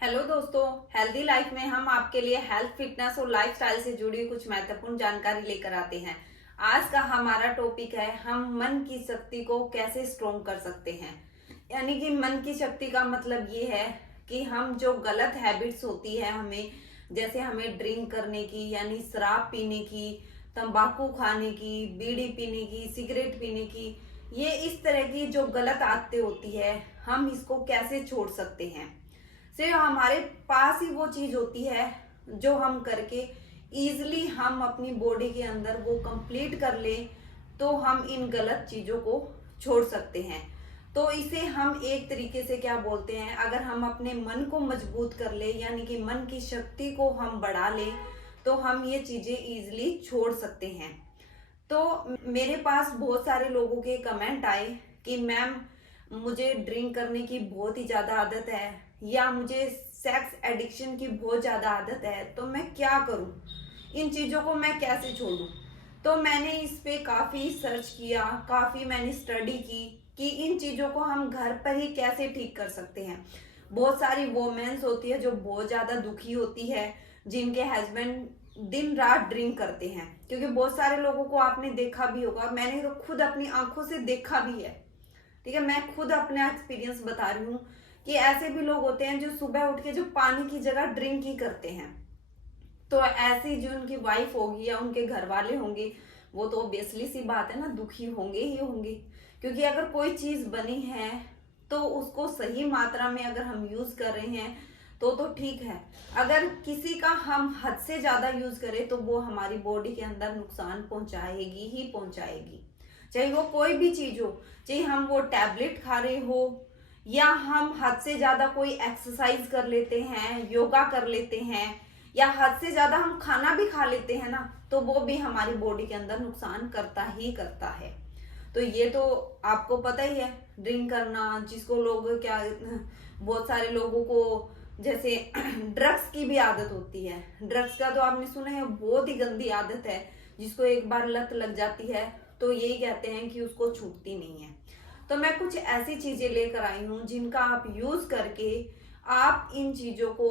Hello दोस्तों, healthy life में हम आपके लिए हेल्थ, फिटनेस और लाइफस्टाइल से जुड़ी कुछ महत्वपूर्ण जानकारी लेकर आते हैं। आज का हमारा टॉपिक है हम मन की शक्ति को कैसे स्ट्रोंग कर सकते हैं। यानी कि मन की शक्ति का मतलब ये है कि हम जो गलत हैबिट्स होती है हमें, जैसे हमें ड्रिंक करने की यानी शराब पीने की, तंबाकू खाने की, बीड़ी पीने की, सिगरेट पीने की, ये इस तरह की जो गलत आदतें होती है हम इसको कैसे छोड़ सकते हैं। सिर्फ हमारे पास ही वो चीज होती है जो हम करके इजिली हम अपनी बॉडी के अंदर वो कंप्लीट कर ले, तो हम इन गलत चीजों को छोड़ सकते हैं। तो इसे हम एक तरीके से क्या बोलते हैं, अगर हम अपने मन को मजबूत कर ले यानी कि मन की शक्ति को हम बढ़ा ले, तो हम ये चीजें इजिली छोड़ सकते हैं। तो मेरे पास बहुत सारे लोगों के कमेंट आए कि मैम मुझे ड्रिंक करने की बहुत ही ज्यादा आदत है या मुझे सेक्स एडिक्शन की बहुत ज्यादा आदत है, तो मैं क्या करूं, इन चीजों को मैं कैसे छोड़ूं। तो मैंने इस पे काफी सर्च किया, काफी मैंने स्टडी की कि इन चीजों को हम घर पर ही कैसे ठीक कर सकते हैं। बहुत सारी वोमेन्स होती है जो बहुत ज्यादा दुखी होती है, जिनके हस्बैंड दिन रात ड्रिंक करते हैं, क्योंकि बहुत सारे लोगों को आपने देखा भी होगा, मैंने तो खुद अपनी आंखों से देखा भी है। ठीक है, मैं खुद अपना एक्सपीरियंस बता रही हूँ कि ऐसे भी लोग होते हैं जो सुबह उठ के जो पानी की जगह ड्रिंक ही करते हैं। तो ऐसी जो उनकी वाइफ होगी या उनके घर वाले होंगे, वो तो ऑब्वियसली सी बात है ना, दुखी होंगे ही होंगे। क्योंकि अगर कोई चीज बनी है तो उसको सही मात्रा में अगर हम यूज कर रहे हैं तो ठीक है। अगर किसी का हम हद से ज्यादा यूज करें तो वो हमारी बॉडी के अंदर नुकसान पहुंचाएगी ही पहुंचाएगी, चाहे वो कोई भी चीज हो, चाहे हम वो टैबलेट खा रहे हो या हम हद से ज्यादा कोई एक्सरसाइज कर लेते हैं, योगा कर लेते हैं, या हद से ज्यादा हम खाना भी खा लेते हैं ना, तो वो भी हमारी बॉडी के अंदर नुकसान करता ही करता है। तो ये तो आपको पता ही है, ड्रिंक करना जिसको लोग क्या, बहुत सारे लोगों को जैसे ड्रग्स की भी आदत होती है। ड्रग्स का तो आपने सुना है, बहुत ही गंदी आदत है, जिसको एक बार लत लग जाती है तो यही कहते हैं कि उसको छूटती नहीं है। तो मैं कुछ ऐसी चीजें लेकर आई हूँ जिनका आप यूज करके आप इन चीजों को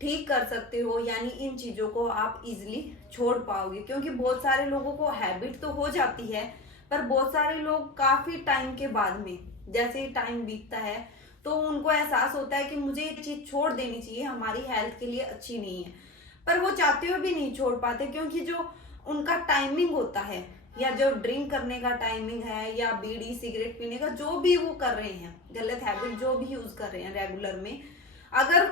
ठीक कर सकते हो, यानी इन चीजों को आप इजिली छोड़ पाओगे। क्योंकि बहुत सारे लोगों को हैबिट तो हो जाती है, पर बहुत सारे लोग काफी टाइम के बाद में, जैसे ही टाइम बीतता है, तो उनको एहसास होता है कि मुझे ये चीज छोड़ देनी चाहिए, हमारी हेल्थ के लिए अच्छी नहीं है, पर वो चाहते हुए भी नहीं छोड़ पाते। क्योंकि जो उनका टाइमिंग होता है, या जो ड्रिंक करने का टाइमिंग है, या बीड़ी सिगरेट पीने का जो भी वो कर रहे हैं, गलत हैबिट जो भी यूज कर रहे हैं रेगुलर में, अगर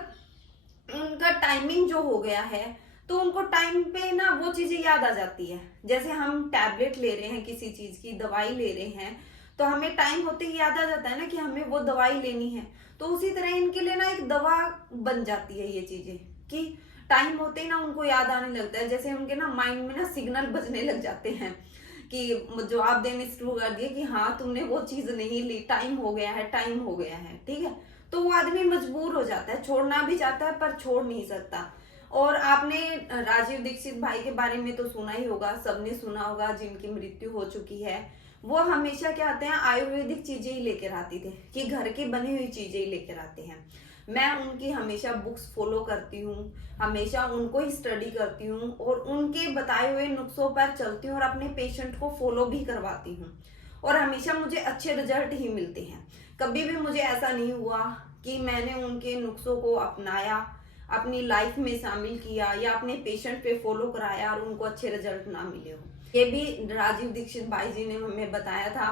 उनका टाइमिंग जो हो गया है तो उनको टाइम पे ना वो चीजें याद आ जाती है। जैसे हम टैबलेट ले रहे हैं, किसी चीज की दवाई ले रहे हैं, तो हमें टाइम होते ही याद आ जाता है ना कि हमें वो दवाई लेनी है। तो उसी तरह इनके लिए ना एक दवा बन जाती है ये चीजें, कि टाइम होते ही ना उनको याद आने लगता है। जैसे उनके ना माइंड में ना सिग्नल बजने लग जाते हैं कि जवाब देने शुरू कर दिए कि हाँ तुमने वो चीज नहीं ली, टाइम हो गया है, टाइम हो गया है। ठीक है, तो वो आदमी मजबूर हो जाता है, छोड़ना भी चाहता है पर छोड़ नहीं सकता। और आपने राजीव दीक्षित भाई के बारे में तो सुना ही होगा, सबने सुना होगा, जिनकी मृत्यु हो चुकी है। वो हमेशा क्या आते हैं, आयुर्वेदिक चीजें ही लेकर आते थे, कि घर की बनी हुई चीजें ही लेकर आते हैं। मैं उनकी हमेशा बुक्स फॉलो करती हूँ, हमेशा उनको ही स्टडी करती हूँ और उनके बताए हुए नुस्खों पर चलती हूँ और अपने पेशेंट को फॉलो भी करवाती हूँ, और हमेशा मुझे अच्छे रिजल्ट ही मिलते हैं। कभी भी मुझे ऐसा नहीं हुआ कि मैंने उनके नुस्खों को अपनाया, अपनी लाइफ में शामिल किया या अपने पेशेंट पे फॉलो कराया और उनको अच्छे रिजल्ट ना मिले हो। ये भी राजीव दीक्षित भाई जी ने हमें बताया था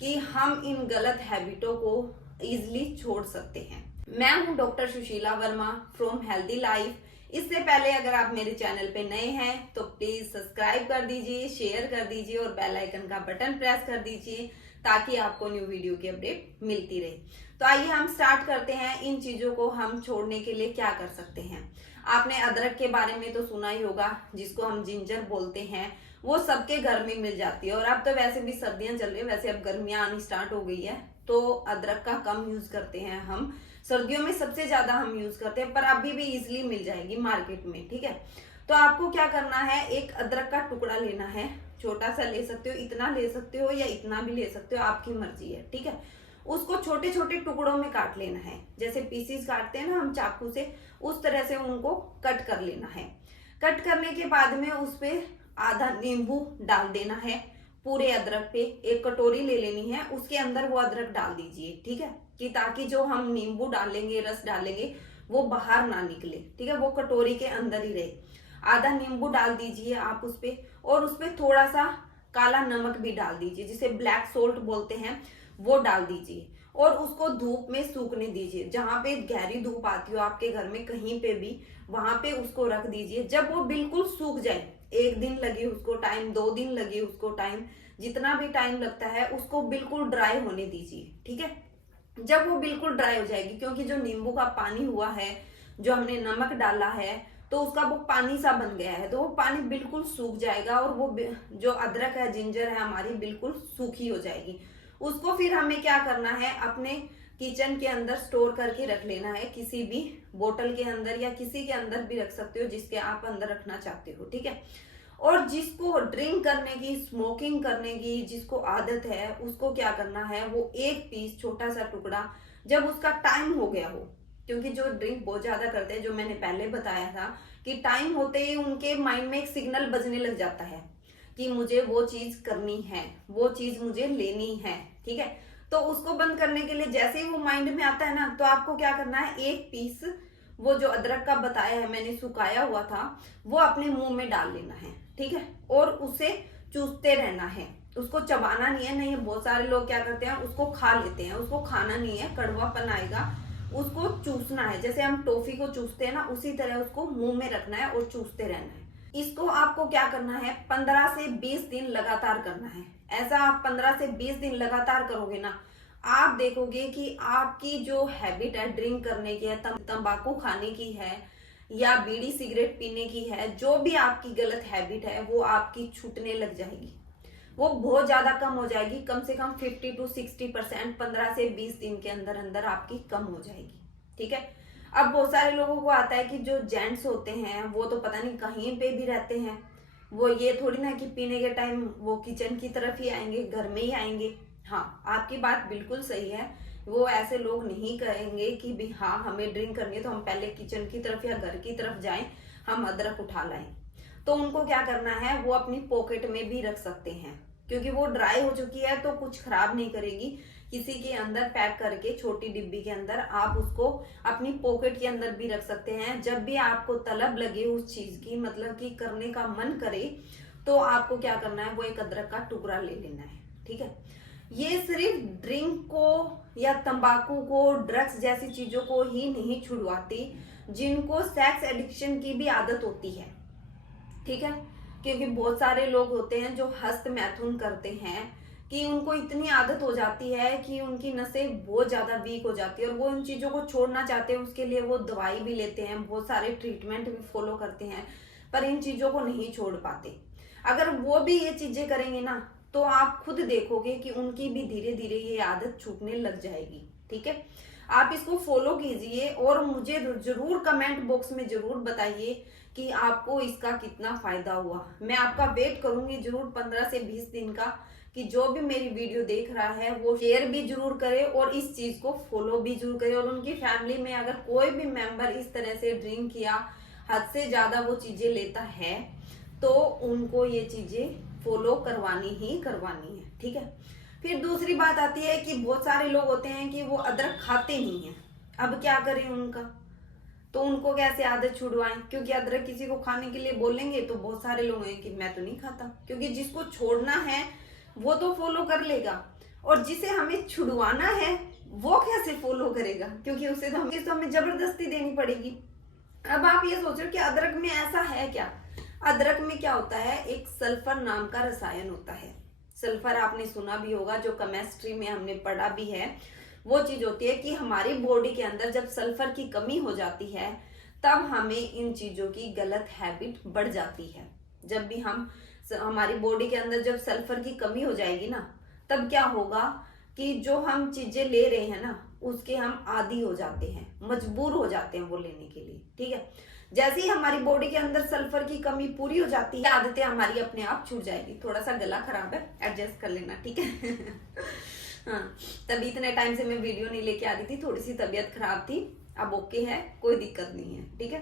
कि हम इन गलत हैबिटों को इजिली छोड़ सकते हैं। मैं हूं doctor Sushila Verma from healthy life. इससे पहले अगर आप मेरे चैनल पे नए हैं तो प्लीज सब्सक्राइब कर दीजिए, शेयर कर दीजिए और बेल आइकन का बटन प्रेस कर दीजिए, ताकि आपको न्यू वीडियो की अपडेट मिलती रहे। तो आइए हम स्टार्ट करते हैं, इन चीजों को हम छोड़ने के लिए क्या कर सकते हैं। आपने अदरक के बारे में तो सुना ही होगा, जिसको हम जिंजर बोलते हैं, वो सबके घर में मिल जाती है। और अब तो वैसे भी सर्दियां चल रही है, वैसे अब गर्मियां आनी स्टार्ट हो गई है, तो अदरक का कम यूज करते हैं हम। सर्दियों में सबसे ज्यादा हम यूज करते हैं, पर अभी भी इजिली मिल जाएगी मार्केट में। ठीक है, तो आपको क्या करना है, एक अदरक का टुकड़ा लेना है, छोटा सा ले सकते हो, इतना ले सकते हो या इतना भी ले सकते हो, आपकी मर्जी है। ठीक है, उसको छोटे छोटे टुकड़ों में काट लेना है, जैसे पीसीस काटते हैं ना हम चाकू से, उस तरह से उनको कट कर लेना है। कट करने के बाद में उस पे आधा नींबू डाल देना है पूरे अदरक पे। एक कटोरी ले लेनी है, उसके अंदर वो अदरक डाल दीजिए, ठीक है, कि ताकि जो हम नींबू डालेंगे, रस डालेंगे, वो बाहर ना निकले, ठीक है, वो कटोरी के अंदर ही रहे। आधा नींबू डाल दीजिए आप उस पे, और उस पे थोड़ा सा काला नमक भी डाल दीजिए, जिसे ब्लैक सोल्ट बोलते हैं, वो डाल दीजिए। और उसको धूप में सूखने दीजिए, जहां पे गहरी धूप आती हो आपके घर में कहीं पे भी, वहां पे उसको रख दीजिए। जब वो बिल्कुल सूख जाए, 1 दिन लगे उसको टाइम, 2 दिन लगे उसको टाइम, जितना भी टाइम लगता है, उसको बिल्कुल ड्राई होने दीजिए, ठीक है। जब वो बिल्कुल ड्राई हो जाएगी, क्योंकि जो नींबू का पानी हुआ है, जो हमने नमक डाला है, तो उसका वो पानी सा बन गया है, तो वो पानी बिल्कुल सूख जाएगा और वो जो अदरक है, जिंजर है हमारी, बिल्कुल सूखी हो जाएगी। उसको फिर हमें क्या करना है, अपने किचन के अंदर स्टोर करके रख लेना है, किसी भी बोतल के अंदर या किसी के अंदर भी रख सकते हो जिसके आप अंदर रखना चाहते हो, ठीक है। और जिसको ड्रिंक करने की, स्मोकिंग करने की जिसको आदत है, उसको क्या करना है, वो एक पीस, छोटा सा टुकड़ा, जब उसका टाइम हो गया हो, क्योंकि जो ड्रिंक बहुत ज्यादा करते हैं, जो मैंने पहले बताया था कि टाइम होते ही उनके माइंड में एक सिग्नल बजने लग जाता है कि मुझे वो चीज करनी है, वो चीज मुझे लेनी है, ठीक है। तो उसको बंद करने के लिए जैसे ही वो माइंड में आता है ना, तो आपको क्या करना है, एक पीस वो जो अदरक का बताया है मैंने, सुखाया हुआ था, वो अपने मुंह में डाल लेना है, ठीक है, और उसे चूसते रहना है। उसको चबाना नहीं है, नहीं, बहुत सारे लोग क्या करते हैं, उसको खा लेते हैं, उसको खाना नहीं है, कड़वापन आएगा। उसको चूसना है, जैसे हम टॉफी को चूसते हैं ना, उसी तरह उसको मुंह में रखना है और चूसते रहना है। इसको आपको क्या करना है, 15 से 20 दिन लगातार करना है। ऐसा आप 15 से 20 दिन लगातार करोगे ना, आप देखोगे कि आपकी जो हैबिट है ड्रिंक करने की है, तंबाकू खाने की है, या बीड़ी सिगरेट पीने की है, जो भी आपकी गलत हैबिट है, वो आपकी छूटने लग जाएगी। वो बहुत ज्यादा कम हो जाएगी, कम से कम 50 to 60% 15 से 20 दिन के अंदर अंदर आपकी कम हो जाएगी, ठीक है। अब बहुत सारे लोगों को आता है कि जो जेंट्स होते हैं वो तो पता नहीं कहीं पे भी रहते हैं, वो ये थोड़ी ना कि पीने के टाइम वो किचन की तरफ ही आएंगे, घर में ही आएंगे। हाँ, आपकी बात बिल्कुल सही है, वो ऐसे लोग नहीं कहेंगे कि भी हाँ हमें ड्रिंक करनी है तो हम पहले किचन की तरफ या घर की तरफ जाएं, हम अदरक उठा लाएं। तो उनको क्या करना है, वो अपनी पॉकेट में भी रख सकते हैं, क्योंकि वो ड्राई हो चुकी है तो कुछ खराब नहीं करेगी। किसी के अंदर पैक करके छोटी डिब्बी के अंदर आप उसको अपनी पॉकेट के अंदर भी रख सकते हैं। जब भी आपको तलब लगे उस चीज की, मतलब कि करने का मन करे, तो आपको क्या करना है, वो एक अदरक का टुकड़ा ले लेना है, ठीक है। ये सिर्फ ड्रिंक को या तंबाकू को, ड्रग्स जैसी चीजों को ही नहीं छुड़वाती, जिनको सेक्स एडिक्शन की भी आदत होती है, ठीक है। क्योंकि बहुत सारे लोग होते हैं जो हस्त मैथुन करते हैं कि उनको इतनी आदत हो जाती है कि उनकी नसें बहुत ज्यादा वीक हो जाती है और वो इन चीजों को छोड़ना चाहते हैं। उसके लिए वो दवाई भी लेते हैं, बहुत सारे ट्रीटमेंट भी फॉलो करते हैं, पर इन चीजों को नहीं छोड़ पाते। अगर वो भी ये चीजें करेंगे ना, तो आप खुद देखोगे कि उनकी भी धीरे धीरे ये आदत छूटने लग जाएगी, ठीक है। आप इसको फॉलो कीजिए और मुझे जरूर कमेंट बॉक्स में जरूर बताइए कि आपको इसका कितना फायदा हुआ। मैं आपका वेट करूंगी जरूर 15 से 20 दिन का, कि जो भी मेरी वीडियो देख रहा है वो शेयर भी जरूर करे और इस चीज को फॉलो भी जरूर करे। और उनकी फैमिली में अगर कोई भी मेंबर इस तरह से ड्रिंक या हद से ज्यादा वो चीजें लेता है, तो उनको ये चीजें फॉलो करवानी ही करवानी है, ठीक है। फिर दूसरी बात आती है कि बहुत सारे लोग होते हैं कि वो अदरक खाते नहीं है। अब क्या करें उनका, तो उनको कैसे आदत छुड़वाएं, क्योंकि अदरक किसी को खाने के लिए बोलेंगे तो बहुत सारे लोग हैं कि मैं तो नहीं खाता, क्योंकि जिसको छोड़ना है वो तो फॉलो कर लेगा, और जिसे हमें छुड़वाना है वो कैसे फॉलो करेगा, क्योंकि उसे तो हमें जबरदस्ती देनी पड़ेगी। अब आप ये सोच रहे हो कि अदरक में ऐसा है क्या। अदरक में क्या होता है, एक सल्फर नाम का रसायन होता है। सल्फर आपने सुना भी होगा, जो केमिस्ट्री में हमने पढ़ा भी है। वो चीज होती है कि हमारी बॉडी के अंदर जब सल्फर की कमी हो जाती है, तब हमें इन चीजों की गलत हैबिट बढ़ जाती है। जब भी हमारी बॉडी के अंदर जब सल्फर की कमी हो जाएगी ना, तब क्या होगा कि जो हम चीजें ले रहे हैं ना, उसके हम आदी हो जाते हैं, मजबूर हो जाते हैं वो लेने के लिए, ठीक है। जैसे ही हमारी बॉडी के अंदर सल्फर की कमी पूरी हो जाती है, आदतें हमारी अपने आप छूट जाएगी। थोड़ा सा गला खराब है, एडजस्ट कर लेना, ठीक है। हाँ, तभी इतने टाइम से मैं वीडियो नहीं लेके आ रही थी, थोड़ी सी तबीयत खराब थी। अब ओके है, कोई दिक्कत नहीं है, ठीक है।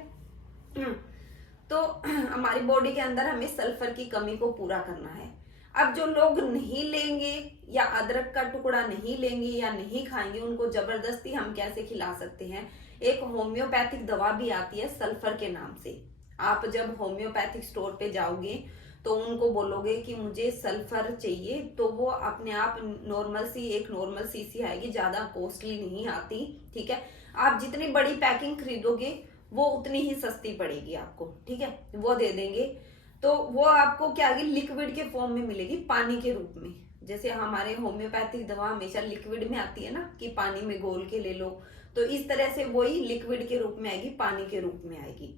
तो हमारी बॉडी के अंदर हमें सल्फर की कमी को पूरा करना है। अब जो लोग नहीं लेंगे या अदरक का टुकड़ा नहीं लेंगे या नहीं खाएंगे, उनको जबरदस्ती हम कैसे खिला सकते हैं। एक होम्योपैथिक दवा भी आती है सल्फर के नाम से। आप जब होम्योपैथिक स्टोर पे जाओगे तो उनको बोलोगे कि मुझे सल्फर चाहिए, तो वो अपने आप एक नॉर्मल शीशी आएगी, ज्यादा कॉस्टली नहीं आती, ठीक है। आप जितनी बड़ी पैकिंग खरीदोगे वो उतनी ही सस्ती पड़ेगी आपको, ठीक है। वो दे देंगे, तो वो आपको क्या आएगी, लिक्विड के फॉर्म में मिलेगी, पानी के रूप में। जैसे हमारे होम्योपैथिक दवा हमेशा लिक्विड में आती है ना, कि पानी में घोल के ले लो, तो इस तरह से वही लिक्विड के रूप में आएगी, पानी के रूप में आएगी।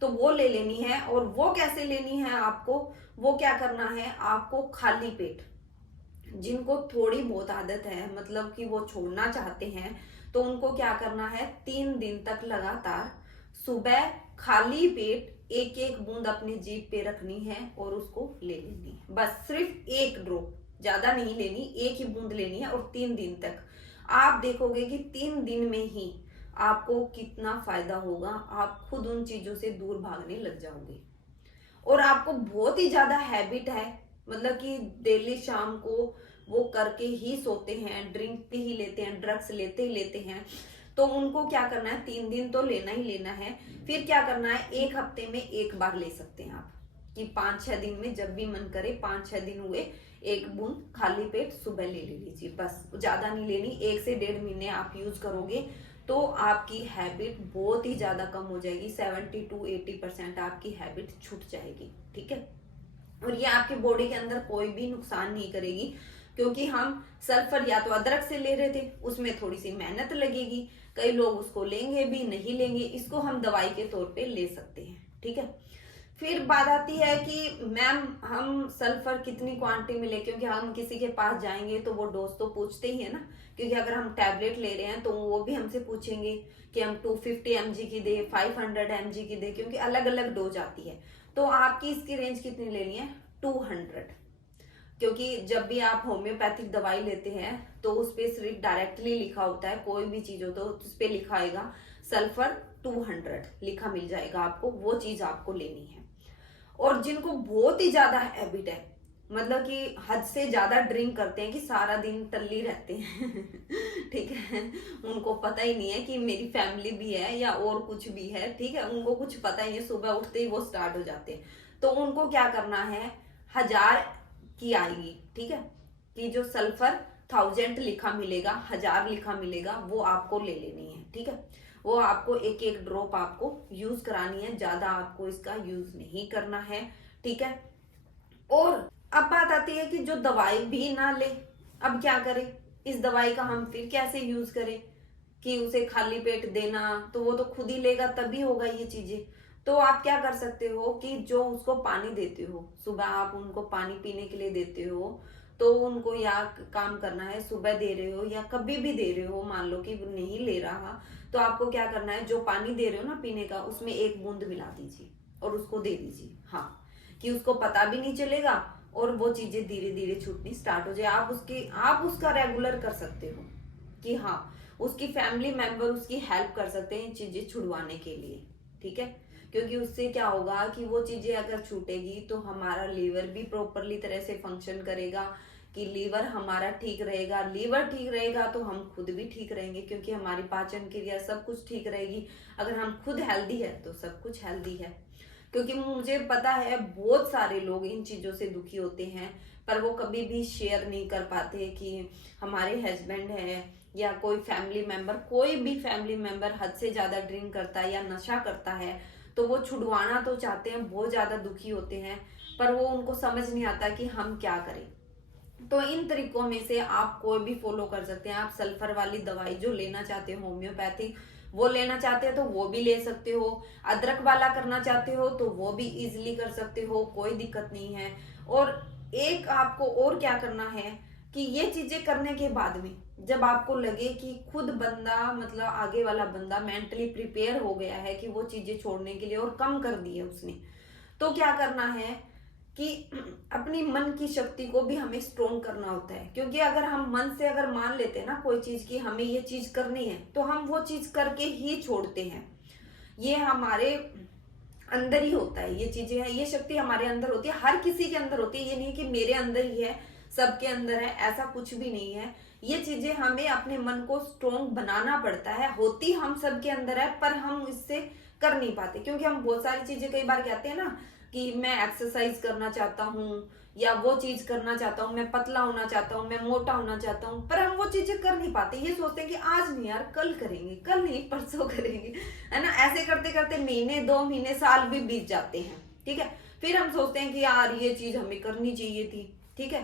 तो वो ले लेनी है। और वो कैसे लेनी है आपको, वो क्या करना है आपको, खाली पेट, जिनको थोड़ी बहुत आदत है, मतलब कि वो छोड़ना चाहते हैं, तो उनको क्या करना है, 3 दिन तक लगातार सुबह खाली पेट एक एक बूंद अपनी जीभ पे रखनी है और उसको ले लेनी है। बस सिर्फ एक ड्रॉप, ज्यादा नहीं लेनी, एक ही बूंद लेनी है। और 3 दिन तक आप देखोगे कि 3 दिन में ही आपको कितना फायदा होगा। आप खुद उन चीजों से दूर भागने लग जाओगे। और आपको बहुत ही ज्यादा हैबिट है, मतलब कि डेली शाम को वो करके ही सोते हैं, ड्रिंक पी ही लेते हैं, ड्रग्स लेते ही लेते हैं, तो उनको क्या करना है, 3 दिन तो लेना ही लेना है। फिर क्या करना है, एक हफ्ते में एक बार ले सकते हैं आप, कि 5-6 दिन में जब भी मन करे, 5-6 दिन हुए, एक बूंद खाली पेट सुबह ले लीजिए, बस ज्यादा नहीं लेनी। 1 से 1.5 महीने आप यूज करोगे तो आपकी हैबिट बहुत ही ज्यादा कम हो जाएगी, 70-80% आपकी हैबिट छूट जाएगी, ठीक है। और ये आपकी बॉडी के अंदर कोई भी नुकसान नहीं करेगी, क्योंकि हम सल्फर या तो अदरक से ले रहे थे, उसमें थोड़ी सी मेहनत लगेगी, कई लोग उसको लेंगे भी नहीं लेंगे, इसको हम दवाई के तौर पे ले सकते हैं, ठीक है। फिर बात आती है कि मैम हम सल्फर कितनी क्वांटिटी में ले, क्योंकि हम किसी के पास जाएंगे तो वो डोज तो पूछते ही है ना, क्योंकि अगर हम टैबलेट ले रहे हैं तो वो भी हमसे पूछेंगे कि हम 250 mg की दे, 500 mg की दे, क्योंकि अलग अलग डोज आती है। तो आपकी इसकी रेंज कितनी लेनी है, 200, क्योंकि जब भी आप होम्योपैथिक दवाई लेते हैं तो उस पर सिर्फ डायरेक्टली लिखा होता है, कोई भी चीज हो तो उस पर लिखा आएगा सल्फर 200 लिखा मिल जाएगा आपको, वो चीज आपको लेनी है। और जिनको बहुत ही ज्यादा हैबिट है, मतलब कि हद से ज्यादा ड्रिंक करते हैं, कि सारा दिन टल्ली रहते हैं ठीक है, उनको पता ही नहीं है कि मेरी फैमिली भी है या और कुछ भी है, ठीक है, उनको कुछ पता ही नहीं, सुबह उठते ही वो स्टार्ट हो जाते हैं। तो उनको क्या करना है, 1000 की आएगी, ठीक है, कि जो सल्फर 1000 लिखा मिलेगा, 1000 लिखा मिलेगा, वो आपको ले लेनी है, ठीक है। वो आपको एक एक ड्रॉप आपको यूज करानी है, ज्यादा आपको इसका यूज नहीं करना है, ठीक है। और अब बात आती है कि जो दवाई भी ना ले, अब क्या करें, इस दवाई का हम फिर कैसे यूज करें, कि उसे खाली पेट देना, तो वो तो खुद ही लेगा तभी होगा ये चीजें। तो आप क्या कर सकते हो कि जो उसको पानी देते हो, सुबह आप उनको पानी पीने के लिए देते हो, तो उनको या काम करना है, सुबह दे रहे हो या कभी भी दे रहे हो, मान लो कि नहीं ले रहा, तो आपको क्या करना है, जो पानी दे रहे हो ना पीने का, उसमें एक बूंद मिला दीजिए और उसको दे दीजिए, हाँ, कि उसको पता भी नहीं चलेगा और वो चीजें धीरे धीरे छूटनी स्टार्ट हो जाए। आप उसका रेगुलर कर सकते हो, कि हाँ, उसकी फैमिली मेंबर उसकी हेल्प कर सकते हैं इन चीजें छुड़वाने के लिए, ठीक है। क्योंकि उससे क्या होगा कि वो चीजें अगर छूटेगी तो हमारा लीवर भी प्रॉपरली तरह से फंक्शन करेगा, कि लीवर हमारा ठीक रहेगा, लीवर ठीक रहेगा तो हम खुद भी ठीक रहेंगे, क्योंकि हमारी पाचन क्रिया सब कुछ ठीक रहेगी। अगर हम खुद हेल्दी है तो सब कुछ हेल्दी है। क्योंकि मुझे पता है बहुत सारे लोग इन चीजों से दुखी होते हैं, पर वो कभी भी शेयर नहीं कर पाते कि हमारे हस्बैंड है या कोई फैमिली मेंबर, कोई भी फैमिली मेंबर हद से ज्यादा ड्रिंक करता है या नशा करता है, तो वो छुड़वाना तो चाहते हैं, बहुत ज्यादा दुखी होते हैं, पर वो उनको समझ नहीं आता कि हम क्या करें। तो इन तरीकों में से आप कोई भी फॉलो कर सकते हैं। आप सल्फर वाली दवाई जो लेना चाहते हो होम्योपैथिक, वो लेना चाहते हो तो वो भी ले सकते हो। अदरक वाला करना चाहते हो तो वो भी इजीली कर सकते हो, कोई दिक्कत नहीं है। और एक आपको और क्या करना है कि ये चीजें करने के बाद में जब आपको लगे कि खुद बंदा, मतलब आगे वाला बंदा मेंटली प्रिपेयर हो गया है कि वो चीजें छोड़ने के लिए और कम कर दी है उसने, तो क्या करना है कि अपनी मन की शक्ति को भी हमें स्ट्रोंग करना होता है। क्योंकि अगर हम मन से अगर मान लेते हैं ना कोई चीज की हमें ये चीज करनी है, तो हम वो चीज करके ही छोड़ते हैं। ये हमारे अंदर ही होता है, ये चीजें हैं, ये शक्ति हमारे अंदर होती है, हर किसी के अंदर होती है। ये नहीं कि मेरे अंदर ही है, सबके अंदर है, ऐसा कुछ भी नहीं है। ये चीजें हमें अपने मन को स्ट्रोंग बनाना पड़ता है। होती हम सबके अंदर है, पर हम इससे कर नहीं पाते। क्योंकि हम बहुत सारी चीजें कई बार कहते हैं ना कि मैं एक्सरसाइज करना चाहता हूँ, या वो चीज करना चाहता हूँ, मैं पतला होना चाहता हूँ, मैं मोटा होना चाहता हूँ, पर हम वो चीजें कर नहीं पाते। ये सोचते हैं कि आज नहीं यार, कल करेंगे, कल नहीं परसों करेंगे, है ना। ऐसे करते करते महीने, 2 महीने, साल भी बीत जाते हैं। ठीक है, फिर हम सोचते हैं कि यार ये चीज हमें करनी चाहिए थी। ठीक है,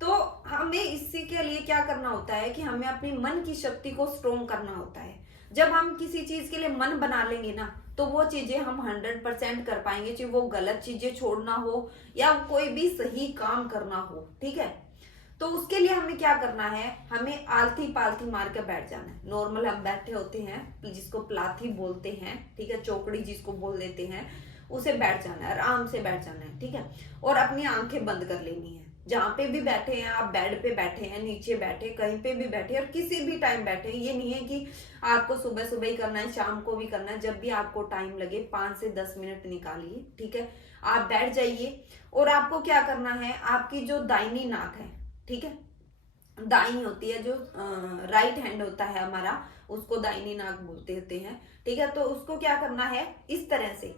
तो हमें इसी के लिए क्या करना होता है कि हमें अपनी मन की शक्ति को स्ट्रोंग करना होता है। जब हम किसी चीज के लिए मन बना लेंगे ना, तो वो चीजें हम 100% कर पाएंगे, चाहे वो गलत चीजें छोड़ना हो या कोई भी सही काम करना हो। ठीक है, तो उसके लिए हमें क्या करना है, हमें आलती पालती मार के बैठ जाना है। नॉर्मल हम बैठे होते हैं, जिसको प्लाथी बोलते हैं, ठीक है, चौकड़ी जिसको बोल देते हैं, उसे बैठ जाना है, आराम से बैठ जाना है। ठीक है, और अपनी आंखें बंद कर लेनी है। जहां पे भी बैठे हैं आप, बेड पे बैठे हैं, नीचे बैठे, कहीं पे भी बैठे, और किसी भी टाइम बैठे, ये नहीं है कि आपको सुबह सुबह ही करना है, शाम को भी करना है, जब भी आपको टाइम लगे 5 से 10 मिनट निकालिए। ठीक है, आप बैठ जाइए। और आपको क्या करना है, आपकी जो दाहिनी नाक है, ठीक है, दाई होती है, जो राइट हैंड होता है हमारा, उसको दाहिनी नाक बोलते होते हैं। ठीक है, तो उसको क्या करना है, इस तरह से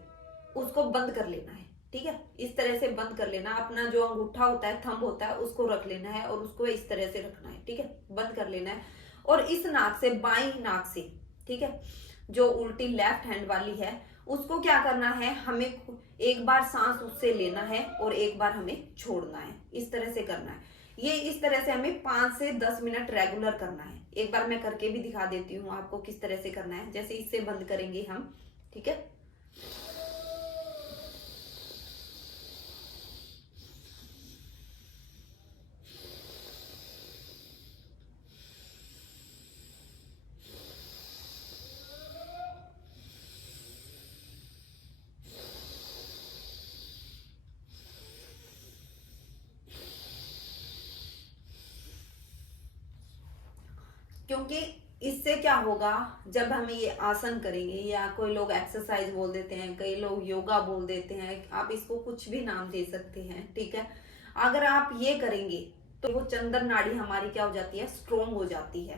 उसको बंद कर लेना है। ठीक है, इस तरह से बंद कर लेना। अपना जो अंगूठा होता है, थंब होता है, उसको रख लेना है और उसको इस तरह से रखना है। ठीक है, बंद कर लेना है। और इस नाक से, बाई नाक से, ठीक है, जो उल्टी लेफ्ट हैंड वाली है, उसको क्या करना है, हमें एक बार सांस उससे लेना है और एक बार हमें छोड़ना है। इस तरह से करना है। ये इस तरह से हमें 5 से 10 मिनट रेगुलर करना है। एक बार मैं करके भी दिखा देती हूँ आपको किस तरह से करना है। जैसे इससे बंद करेंगे हम। ठीक है, क्योंकि इससे क्या होगा, जब हम ये आसन करेंगे, या कोई लोग एक्सरसाइज बोल देते हैं, कई लोग योगा बोल देते हैं, आप इसको कुछ भी नाम दे सकते हैं। ठीक है, अगर आप ये करेंगे तो वो चंद्र नाड़ी हमारी क्या हो जाती है, स्ट्रोंग हो जाती है,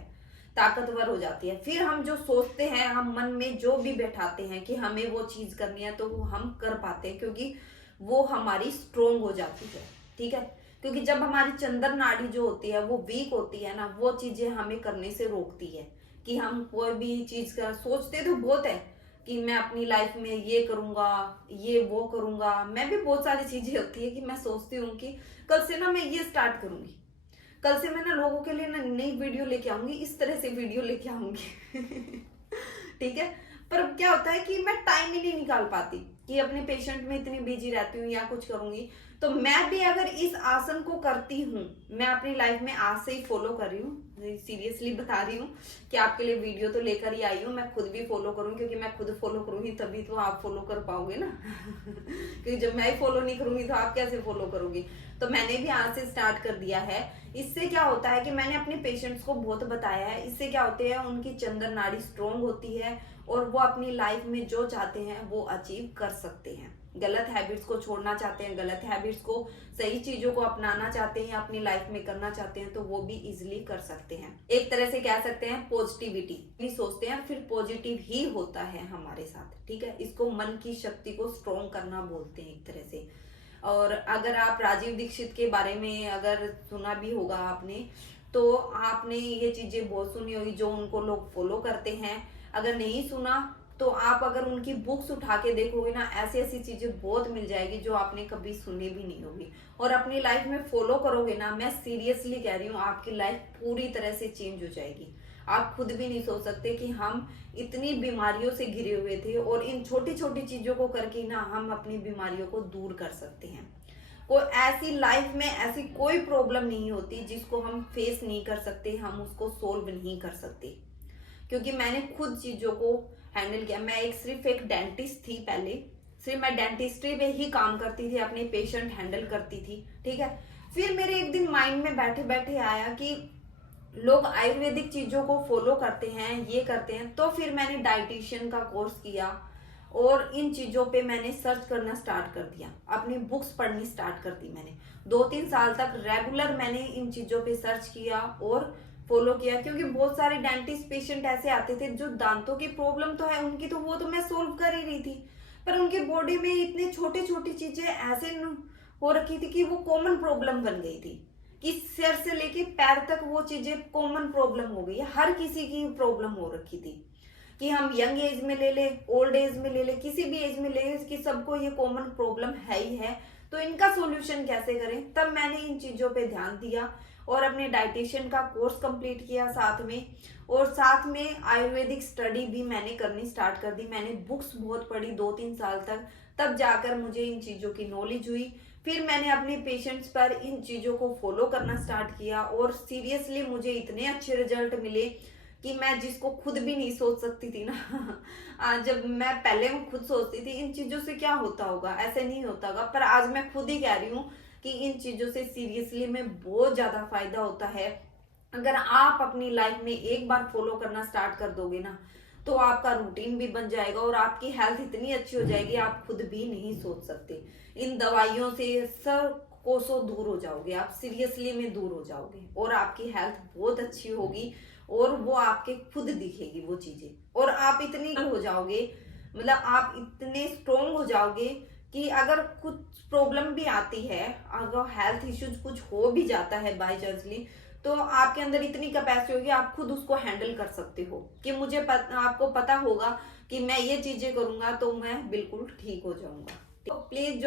ताकतवर हो जाती है। फिर हम जो सोचते हैं, हम मन में जो भी बैठाते हैं कि हमें वो चीज करनी है, तो वो हम कर पाते हैं, क्योंकि वो हमारी स्ट्रोंग हो जाती है। ठीक है, क्योंकि जब हमारी चंद्र नाड़ी जो होती है वो वीक होती है ना, वो चीजें हमें करने से रोकती है। कि हम कोई भी चीज कर सोचते तो बहुत है कि मैं अपनी लाइफ में ये करूंगा, ये वो करूंगा। मैं भी बहुत सारी चीजें होती है कि मैं सोचती हूँ कि कल से ना मैं ये स्टार्ट करूंगी, कल से मैं ना लोगों के लिए ना नई वीडियो लेके आऊंगी, इस तरह से वीडियो लेके आऊंगी। ठीक है, पर क्या होता है कि मैं टाइम ही नहीं निकाल पाती, कि अपने पेशेंट में इतनी बिजी रहती हूँ या कुछ करूंगी। तो मैं भी अगर इस आसन को करती हूँ, मैं अपनी लाइफ में आज से ही फॉलो कर रही हूँ, सीरियसली बता रही हूँ कि आपके लिए वीडियो तो लेकर ही आई हूँ, मैं खुद भी फॉलो करूँ, क्योंकि मैं खुद फॉलो करूंगी तभी तो आप फॉलो कर पाओगे ना। क्योंकि जब मैं ही फॉलो नहीं करूंगी तो आप कैसे फॉलो करोगी। तो मैंने भी आज से स्टार्ट कर दिया है। इससे क्या होता है कि मैंने अपने पेशेंट्स को बहुत बताया है, इससे क्या होते हैं, उनकी चंद्र नाड़ी स्ट्रोंग होती है और वो अपनी लाइफ में जो चाहते हैं वो अचीव कर सकते हैं। गलत हैबिट्स को छोड़ना चाहते हैं, गलत हैबिट्स को, सही चीजों को अपनाना चाहते हैं, अपनी लाइफ में करना चाहते हैं, तो वो भी इजिली कर सकते हैं। एक तरह से कह सकते हैं पॉजिटिविटी भी सोचते हैं, फिर पॉजिटिव ही होता है हमारे साथ। ठीक है, इसको मन की शक्ति को स्ट्रोंग करना बोलते हैं एक तरह से। और अगर आप राजीव दीक्षित के बारे में अगर सुना भी होगा आपने, तो आपने ये चीजें बहुत सुनी होगी, जो उनको लोग फॉलो करते हैं। अगर नहीं सुना तो आप अगर उनकी बुक्स उठा के देखोगे ना, ऐसी ऐसी चीजें बहुत मिल जाएगी जो आपने कभी सुनी भी नहीं होगी, और अपनी लाइफ में फॉलो करोगे ना, मैं सीरियसली कह रही हूँ, आपकी लाइफ पूरी तरह से चेंज हो जाएगी। आप खुद भी नहीं सोच सकते कि हम इतनी बीमारियों से घिरे हुए थे, और इन छोटी छोटी चीजों को करके ना हम अपनी बीमारियों को दूर कर सकते हैं। कोई ऐसी लाइफ में ऐसी कोई प्रॉब्लम नहीं होती जिसको हम फेस नहीं कर सकते, हम उसको सोल्व नहीं कर सकते। क्योंकि मैंने खुद चीजों को हैंडल किया। मैं सिर्फ एक डेंटिस्ट थी पहले, सिर्फ मैं डेंटिस्ट्री में ही काम करती थी, अपने पेशेंट हैंडल करती थी, ठीक है। फिर मेरे एक दिन माइंड में बैठे बैठे आया कि लोग आयुर्वेदिक चीजों को फॉलो करते हैं, ये करते हैं। तो फिर मैंने डाइटिशियन का कोर्स किया और इन चीजों पे मैंने सर्च करना स्टार्ट कर दिया, अपनी बुक्स पढ़नी स्टार्ट कर दी मैंने। 2-3 साल तक रेगुलर मैंने इन चीजों पे सर्च किया और फॉलो किया, क्योंकि बहुत सारे डेंटिस्ट पेशेंट ऐसे आते थे जो दांतों की प्रॉब्लम तो है उनकी, तो वो तो मैं सोल्व कर ही रही थी, पर उनकी बॉडी में इतनी छोटी छोटी चीजें ऐसे हो रखी थी कि वो कॉमन प्रॉब्लम बन गई थी, कि सिर से लेके पैर तक वो चीजें कॉमन प्रॉब्लम हो गई है। हर किसी की प्रॉब्लम हो रखी थी, कि हम यंग एज में ले ले, ओल्ड एज में ले ले, किसी भी एज में ले ले, कि सबको ये कॉमन प्रॉब्लम है ही है। तो इनका सॉल्यूशन कैसे करें, तब मैंने इन चीजों पे ध्यान दिया और अपने डाइटिशियन का कोर्स कंप्लीट किया साथ में, और साथ में आयुर्वेदिक स्टडी भी मैंने करनी स्टार्ट कर दी। मैंने बुक्स बहुत पढ़ी 2-3 साल तक, तब जाकर मुझे इन चीजों की नॉलेज हुई। फिर मैंने अपने पेशेंट्स पर इन चीजों को फॉलो करना स्टार्ट किया और सीरियसली मुझे इतने अच्छे रिजल्ट मिले कि मैं जिसको खुद भी नहीं सोच सकती थी ना जब मैं पहले खुद सोचती थी इन चीजों से क्या होता होगा, ऐसे नहीं होता होगा, पर आज मैं खुद ही कह रही हूँ कि इन चीजों से सीरियसली में बहुत ज्यादा फायदा होता है। अगर आप अपनी लाइफ में एक बार फॉलो करना स्टार्ट कर दोगे ना, तो आपका रूटीन भी बन जाएगा और आपकी हेल्थ इतनी अच्छी हो जाएगी आप खुद भी नहीं सोच सकते। इन दवाइयों से सर कोसों दूर हो जाओगे, आप सीरियसली में दूर हो जाओगे और आपकी हेल्थ बहुत अच्छी होगी और वो आपके खुद दिखेगी वो चीजें, और आप इतनी हो जाओगे, मतलब आप इतने स्ट्रोंग हो जाओगे कि अगर कुछ प्रॉब्लम भी आती है, अगर हेल्थ इश्यूज कुछ हो भी जाता है बाय चांसली, तो आपके अंदर इतनी कैपेसिटी होगी आप खुद उसको हैंडल कर सकते हो, कि आपको पता होगा कि मैं ये चीजें करूंगा तो मैं बिल्कुल ठीक हो जाऊंगा। तो प्लीज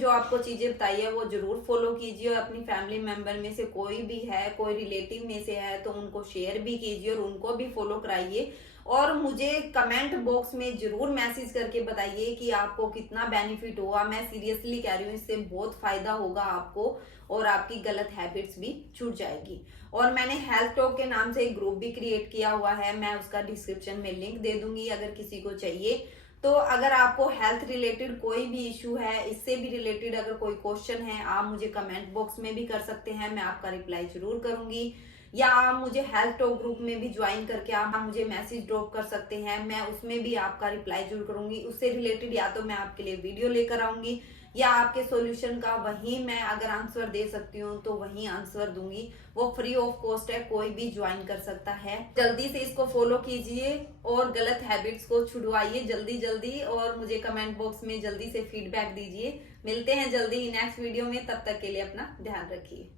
जो आपको चीजें बताई है वो जरूर फॉलो कीजिए, और अपनी फैमिली मेंबर में से कोई भी है, कोई रिलेटिव में से है तो उनको शेयर भी कीजिए और उनको भी फॉलो कराइए। और मुझे कमेंट बॉक्स में जरूर मैसेज करके बताइए कि आपको कितना बेनिफिट हुआ। मैं सीरियसली कह रही हूँ, इससे बहुत फायदा होगा आपको और आपकी गलत हैबिट्स भी छूट जाएगी। और मैंने हेल्थ टॉक के नाम से एक ग्रुप भी क्रिएट किया हुआ है, मैं उसका डिस्क्रिप्शन में लिंक दे दूंगी अगर किसी को चाहिए। तो अगर आपको हेल्थ रिलेटेड कोई भी इशू है, इससे भी रिलेटेड अगर कोई क्वेश्चन है, आप मुझे कमेंट बॉक्स में भी कर सकते हैं, मैं आपका रिप्लाई जरूर करूंगी। या आप मुझे हेल्थ टॉक ग्रुप में भी ज्वाइन करके आप मुझे मैसेज ड्रॉप कर सकते हैं, मैं उसमें भी आपका रिप्लाई जरूर करूंगी। उससे रिलेटेड या तो मैं आपके लिए वीडियो लेकर आऊंगी या आपके सॉल्यूशन का वहीं मैं अगर आंसर दे सकती हूँ तो वहीं आंसर दूंगी। वो फ्री ऑफ कॉस्ट है, कोई भी ज्वाइन कर सकता है। जल्दी से इसको फॉलो कीजिए और गलत हैबिट्स को छुड़वाइए जल्दी जल्दी, और मुझे कमेंट बॉक्स में जल्दी से फीडबैक दीजिए। मिलते हैं जल्दी ही नेक्स्ट वीडियो में, तब तक के लिए अपना ध्यान रखिए।